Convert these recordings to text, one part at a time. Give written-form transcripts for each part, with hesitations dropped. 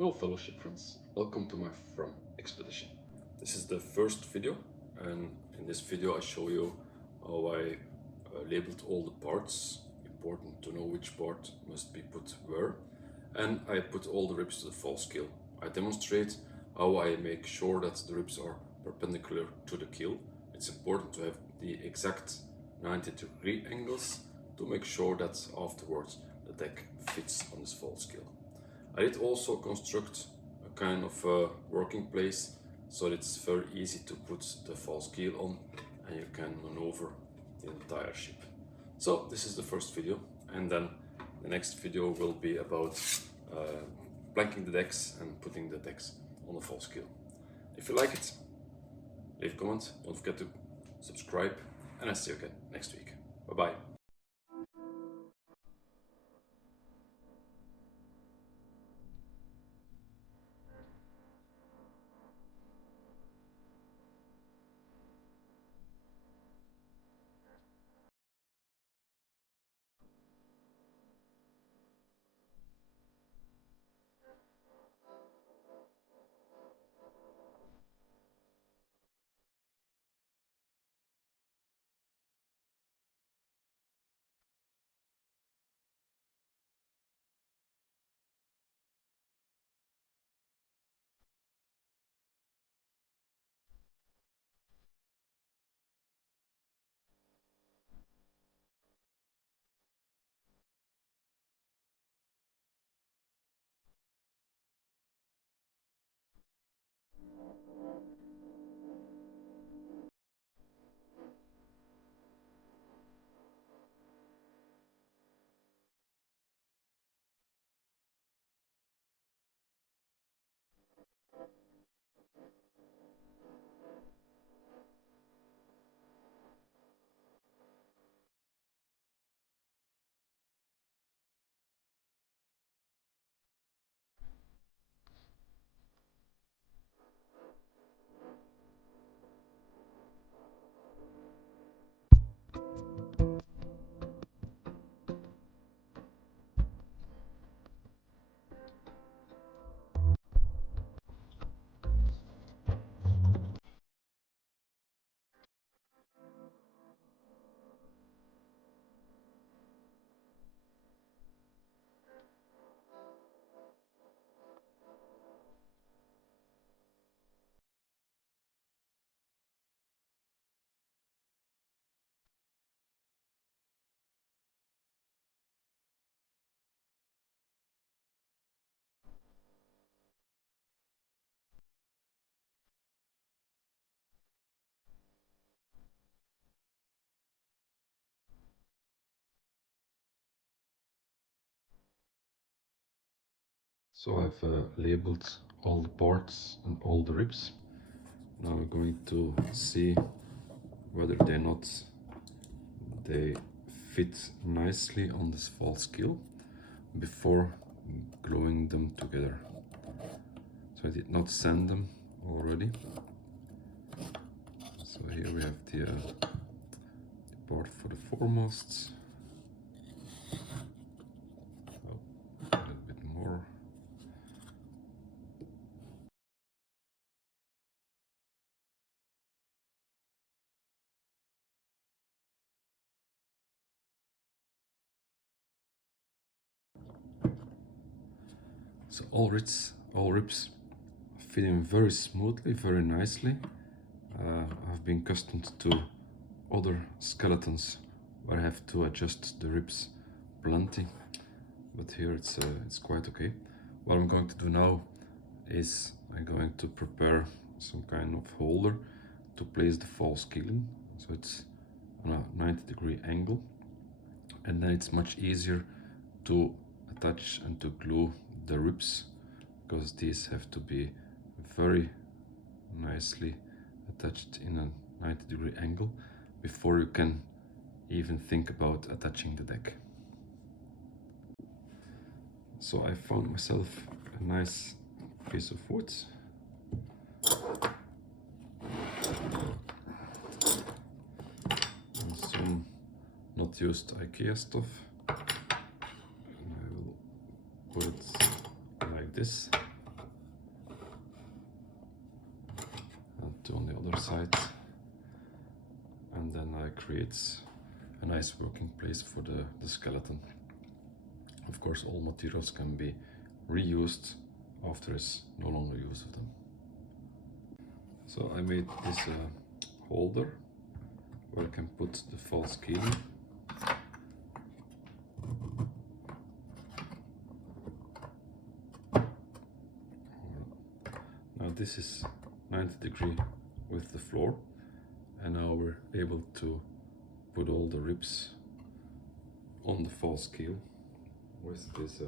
Hello fellow ship friends, welcome to my Fram expedition. This is the first video, and in this video I show you how I labeled all the parts. Important to know which part must be put where, and I put all the ribs to the false keel. I demonstrate how I make sure that the ribs are perpendicular to the keel. It's important to have the exact 90-degree angles to make sure that afterwards the deck fits on this false keel. I did also construct a kind of working place so that it's very easy to put the false keel on and you can maneuver the entire ship. So this is the first video, and then the next video will be about planking the decks and putting the decks on the false keel. If you like it, leave a comment, don't forget to subscribe, and I'll see you again next week. Bye bye. So I've labeled all the parts and all the ribs. Now we're going to see whether they fit nicely on this false keel before gluing them together. So I did not sand them already. So here we have the part for the foremasts. A little bit more. So all ribs fit in very smoothly, very nicely. I've been accustomed to other skeletons where I have to adjust the ribs plenty, but here it's quite okay. What I'm going to do now is I'm going to prepare some kind of holder to place the false keel in. So it's on a 90-degree angle, and then it's much easier to attach and to glue the ribs, because these have to be very nicely attached in a 90-degree angle before you can even think about attaching the deck. So I found myself a nice piece of wood. And some not used IKEA stuff. And I will put it like this. creates a nice working place for the skeleton. Of course, all materials can be reused after there's no longer use of them. So I made this holder where I can put the false keel. Now this is 90 degrees with the floor, and now we're able to put all the ribs on the false keel with this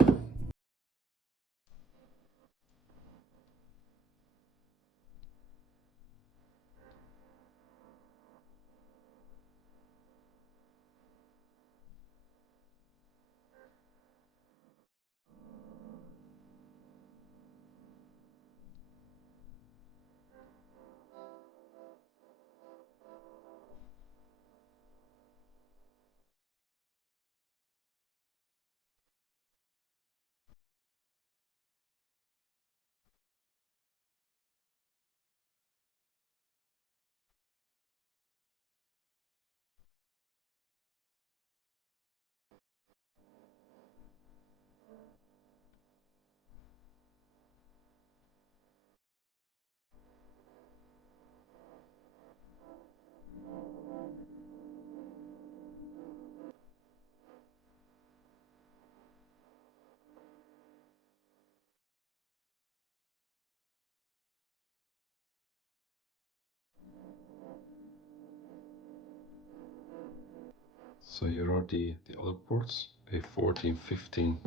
So here are the other ports, a 14, 15,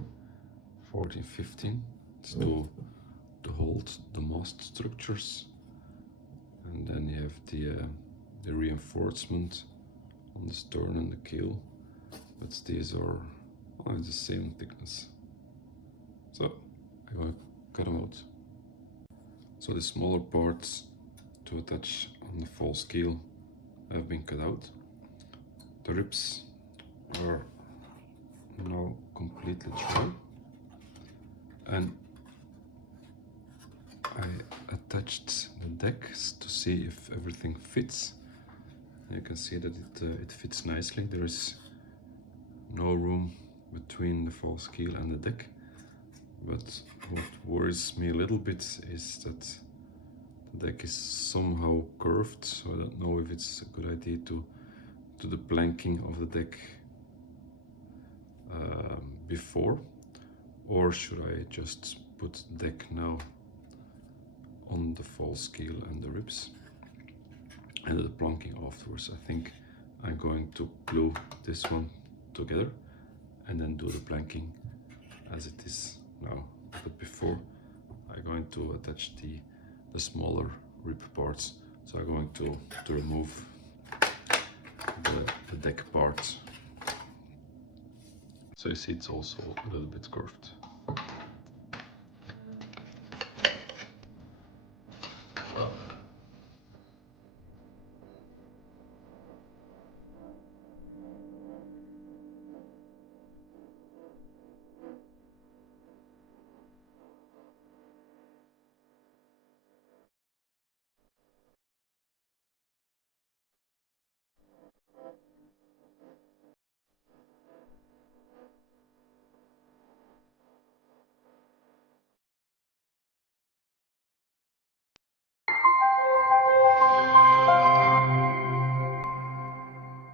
14, 15. It's to hold the mast structures, and then you have the reinforcement on the stern and the keel, but these are the same thickness. So I'm going to cut them out. So the smaller parts to attach on the false keel have been cut out. The ribs are now completely dry, and I attached the decks to see if everything fits. You can see that it fits nicely. There is no room between the false keel and the deck, but what worries me a little bit is that the deck is somehow curved, so I don't know if it's a good idea to do the planking of the deck before, or should I just put the deck now on the false keel and the ribs and the planking afterwards. I think I'm going to glue this one together and then do the planking as it is now. But before, I'm going to attach the smaller rib parts. So I'm going to remove the deck part. So you see it's also a little bit curved.